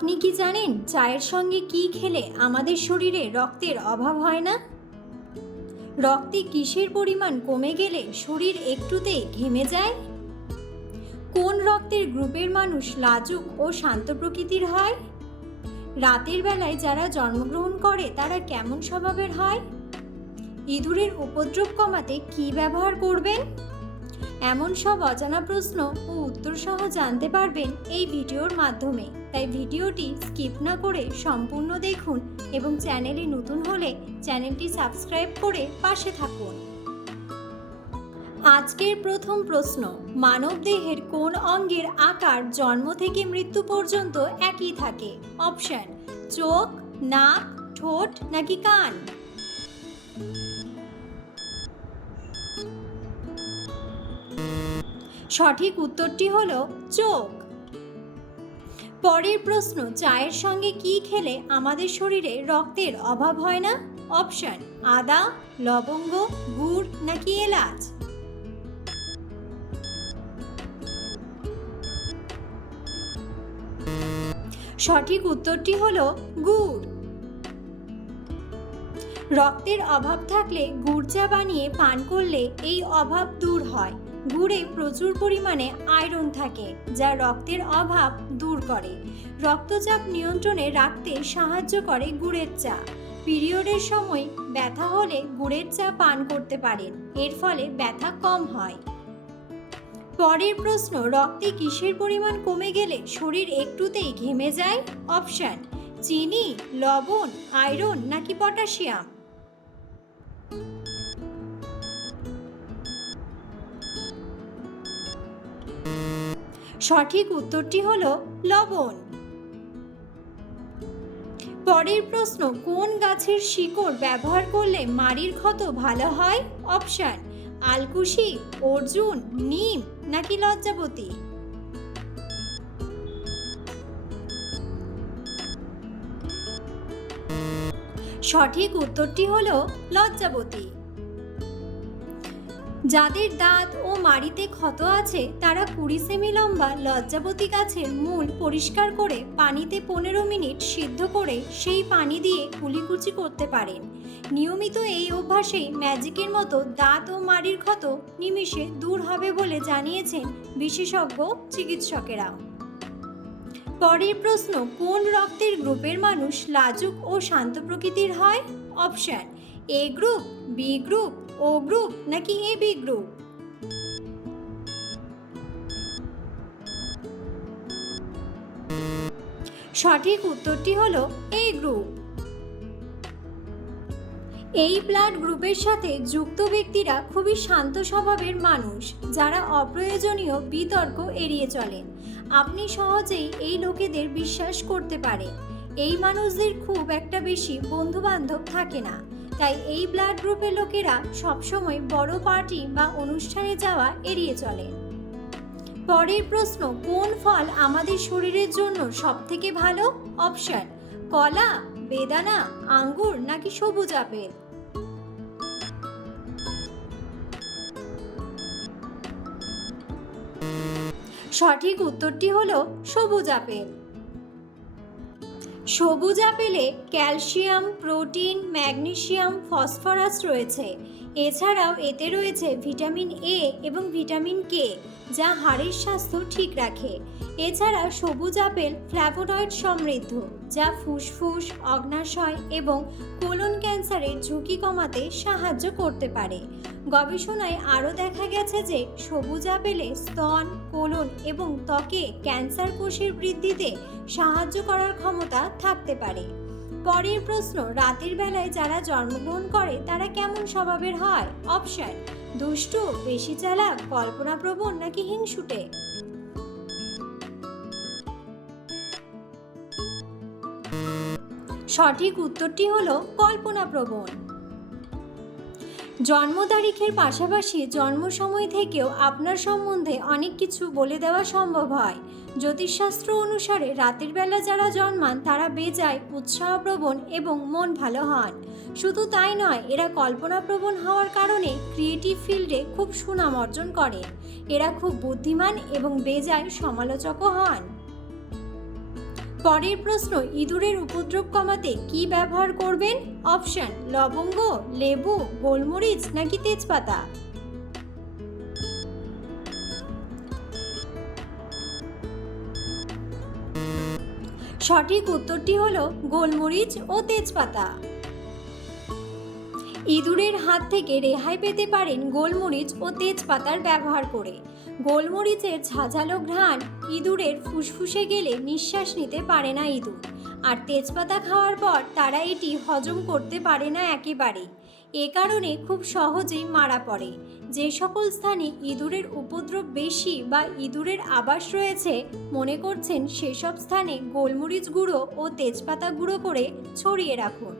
আপনি কি জানেন চায়ের সঙ্গে কি খেলে আমাদের শরীরে রক্তের অভাব হয় না? রক্তে কিসের পরিমাণ কমে গেলে শরীর একটুতেই ঘেমে যায়? কোন রক্তের গ্রুপের মানুষ লাজুক ও শান্ত প্রকৃতির হয়? রাতের বেলায় যারা জন্মগ্রহণ করে তারা কেমন স্বভাবের হয়? ইঁদুরের উপদ্রব কমাতে কি ব্যবহার করবেন? এমন সব অজানা প্রশ্ন ও উত্তর সহ জানতে পারবেন এই ভিডিওর মাধ্যমে। তাই ভিডিওটি স্কিপ না করে সম্পূর্ণ দেখুন এবং চ্যানেলে নতুন হলে চ্যানেলটি সাবস্ক্রাইব করে পাশে থাকুন। আজকের প্রথম প্রশ্ন মানবদেহের কোন অঙ্গের আকার জন্ম থেকে মৃত্যু পর্যন্ত একই থাকে? অপশন, চোখ, নাক, ঠোঁট নাকি কান? সঠিক উত্তরটি হলো চোখ। পরের প্রশ্ন, চায়ের সঙ্গে কি খেলে আমাদের শরীরে রক্তের অভাব হয় না? অপশন, আদা, লবঙ্গ, গুড় নাকি এলাচ? সঠিক উত্তরটি হলো গুড়। রক্তের অভাব থাকলে গুড় চা বানিয়ে পান করলে এই অভাব দূর হয়। গুড়ে প্রচুর পরিমাণে আয়রন থাকে, যা রক্তের অভাব দূর করে। রক্তচাপ নিয়ন্ত্রণে রাখতে সাহায্য করে গুড়ের চা। পিরিয়ডের সময় ব্যথা হলে গুড়ের চা পান করতে পারেন, এর ফলে ব্যথা কম হয়। পরের প্রশ্ন, রক্তে কিসের পরিমাণ কমে গেলে শরীর একটুতেই ঘেমে যায়? অপশান, চিনি, লবণ আয়রন নাকি পটাশিয়াম? সঠিক উত্তরটি হলো লবণ। পরের প্রশ্ন, কোন গাছের শিকড় ব্যবহার করলে মাড়ির ক্ষত ভালো হয়? অপশন, আলকুশি, অর্জুন, নিম নাকি লজ্জাবতী? সঠিক উত্তরটি হলো লজ্জাবতী। যাদের দাঁত ও মাড়িতে ক্ষত আছে, তারা কুড়ি সেমি লম্বা লজ্জাবতী গাছের মূল পরিষ্কার করে পানিতে পনেরো মিনিট সিদ্ধ করে সেই পানি দিয়ে কুলিকুচি করতে পারেন। নিয়মিত এই অভ্যাসে ম্যাজিকের মতো দাঁত ও মাড়ির ক্ষত নিমিষে দূর হবে বলে জানিয়েছেন বিশেষজ্ঞ চিকিৎসকেরা। পরের প্রশ্ন, কোন রক্তের গ্রুপের মানুষ লাজুক ও শান্ত প্রকৃতির হয়? Option A group B group O group নাকি এ বি গ্রুপ সঠিক উত্তরটি হলো এ গ্রুপ এই ব্লাড গ্রুপের সাথে যুক্ত ব্যক্তিরা খুবই শান্ত স্বভাবের মানুষ, যারা অপ্রয়োজনীয় বিতর্ক এড়িয়ে চলেন আপনি সহজেই এই লোকেদের বিশ্বাস করতে পারেন এই মানুষদের খুব একটা বেশি বন্ধু বান্ধব থাকে না। তাই এই ব্লাড গ্রুপের লোকেরা সবসময় বড় পার্টি বা অনুষ্ঠানে যাওয়া এড়িয়ে চলে। পরের প্রশ্ন, কোন ফল আমাদের শরীরের জন্য সবথেকে ভালো? অপশন, কলা, বেদানা, আঙ্গুর নাকি সবুজ আপেল? সঠিক উত্তরটি হলো সবুজ আপেল। সবুজ আপেলে ক্যালসিয়াম, প্রোটিন, ম্যাগনেসিয়াম, ফসফরাস রয়েছে। এছাড়াও এতে রয়েছে ভিটামিন এ এবং ভিটামিন কে যা হাড়ের স্বাস্থ্য ঠিক রাখে। এছাড়া সবুজ আপেল ফ্ল্যাভোনয়েড সমৃদ্ধ। যা ফুসফুস, অগ্নাশয় এবং কোলন ক্যান্সারের ঝুঁকি কমাতে সাহায্য করতে পারে। গবেষণায় আরও দেখা গেছে যে সবুজ আপেলে স্তন, কোলন এবং ত্বকে ক্যান্সার কোষের বৃদ্ধিতে সাহায্য করার ক্ষমতা থাকতে পারে। পরের প্রশ্ন, রাতের বেলায় যারা জন্মগ্রহণ করে, তারা কেমন স্বভাবের হয়? অপশন, দুষ্টু, বেশি চালাক, কল্পনাপ্রবণ নাকি হিংসুটে? সঠিক উত্তরটি হলো কল্পনাপ্রবণ। জন্ম তারিখের পাশাপাশি জন্ম সময় থেকেও আপনার সম্বন্ধে অনেক কিছু বলে দেওয়া সম্ভব হয়। জ্যোতিষশাস্ত্র অনুসারে রাতের বেলা যারা জন্মান, তারা বেজায়, উৎসাহপ্রবণ এবং মন ভালো হন। শুধু তাই নয়, এরা কল্পনাপ্রবণ হওয়ার কারণে ক্রিয়েটিভ ফিল্ডে খুব সুনাম অর্জন করে এরা খুব বুদ্ধিমান এবং বেজায় সমালোচকও হন। পরের প্রশ্ন, ইঁদুরের উপদ্রব কমাতে কি ব্যবহার করবেন? অপশন, লবঙ্গ, লেবু, গোলমরিচ নাকি তেজপাতা? সঠিক উত্তরটি হলো গোলমরিচ ও তেজপাতা। ইঁদুরের হাত থেকে রেহাই পেতে পারেন গোলমরিচ ও তেজপাতার ব্যবহার করে। গোলমরিচের ঝাঁঝালো ঘ্রাণ ইঁদুরের ফুসফুসে গেলে নিঃশ্বাস নিতে পারে না ইঁদুর। আর তেজপাতা খাওয়ার পর তারা এটি হজম করতে পারে না একেবারে। এ কারণে খুব সহজেই মারা পড়ে। যে সকল স্থানে ইঁদুরের উপদ্রব বেশি বা ইঁদুরের আবাস রয়েছে, মনে করছেন সেসব স্থানে গোলমরিচ গুঁড়ো ও তেজপাতা গুঁড়ো করে ছড়িয়ে রাখুন।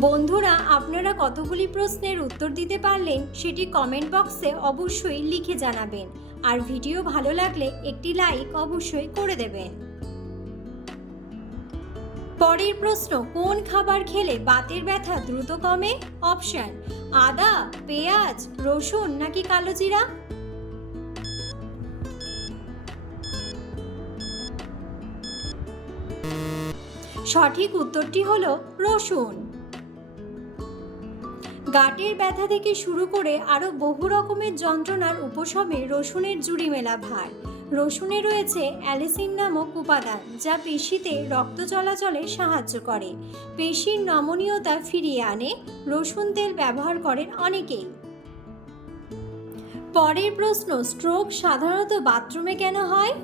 বন্ধুরা, আপনারা কতগুলি প্রশ্নের উত্তর দিতে পারলেন সেটি কমেন্ট বক্সে অবশ্যই লিখে জানাবেন। আর ভিডিও ভালো লাগলে একটি লাইক অবশ্যই করে দেবেন। পরের প্রশ্ন, কোন খাবার খেলে বাতের ব্যথা দ্রুত কমে? অপশন আদা, পেঁয়াজ, রসুন নাকি কালো জিরা? সঠিক উত্তরটি হলো রসুন। গাঁটের ব্যথা থেকে শুরু করে আরও বহু রকমের যন্ত্রণার উপশমে রসুনের জুড়ি মেলা ভার। রসুনে রয়েছে অ্যালিসিন নামক উপাদান, যা পেশিতে রক্ত চলাচলে সাহায্য করে। পেশির নমনীয়তা ফিরিয়ে আনে, রসুন তেল ব্যবহার করেন অনেকেই। পরের প্রশ্ন, স্ট্রোক সাধারণত বাথরুমে কেন হয়?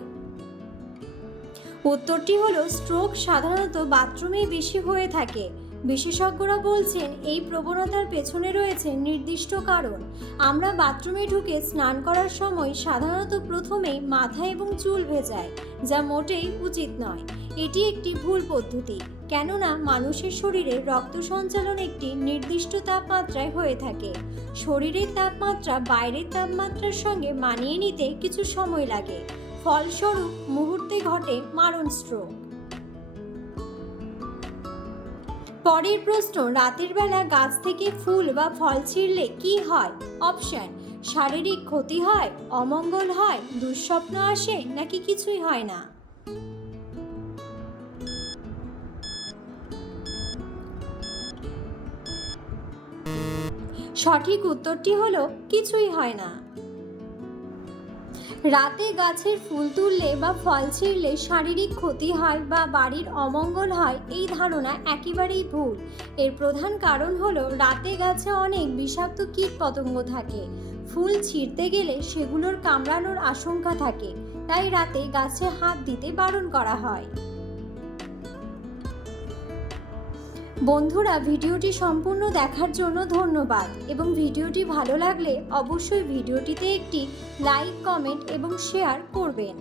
উত্তরটি হলো, স্ট্রোক সাধারণত বাথরুমেই বেশি হয়ে থাকে। বিশেষজ্ঞরা বলছেন, এই প্রবণতার পেছনে রয়েছে নির্দিষ্ট কারণ। আমরা বাথরুমে ঢুকে স্নান করার সময় সাধারণত প্রথমেই মাথা এবং চুল ভেজায় যা মোটেই উচিত নয়। এটি একটি ভুল পদ্ধতি, কেননা মানুষের শরীরে রক্ত সঞ্চালন একটি নির্দিষ্ট তাপমাত্রায় হয়ে থাকে। শরীরের তাপমাত্রা বাইরের তাপমাত্রার সঙ্গে মানিয়ে নিতে কিছু সময় লাগে। ফলস্বরূপ, মুহূর্তে ঘটে মারণ স্ট্রোক পরের প্রশ্ন, রাতের বেলা গাছ থেকে ফুল বা ফল ছিঁড়লে কি হয়? অপশন, শারীরিক ক্ষতি হয়, অমঙ্গল হয়, দুঃস্বপ্ন আসে নাকি কিছুই হয় না? সঠিক উত্তরটি হলো, কিছুই হয় না। রাতে গাছের ফুল তুললে বা ফল ছিঁড়লে শারীরিক ক্ষতি হয় বা বাড়ির অমঙ্গল হয়, এই ধারণা একেবারেই ভুল। এর প্রধান কারণ হল রাতে গাছে অনেক বিষাক্ত কীট পতঙ্গ থাকে। ফুল ছিঁড়তে গেলে সেগুলোর কামড়ানোর আশঙ্কা থাকে। তাই রাতে গাছে হাত দিতে বারণ করা হয়। বন্ধুরা, ভিডিওটি সম্পূর্ণ দেখার জন্য ধন্যবাদ। এবং ভিডিওটি ভালো লাগলে অবশ্যই ভিডিওটিতে একটি লাইক, কমেন্ট এবং শেয়ার করবেন।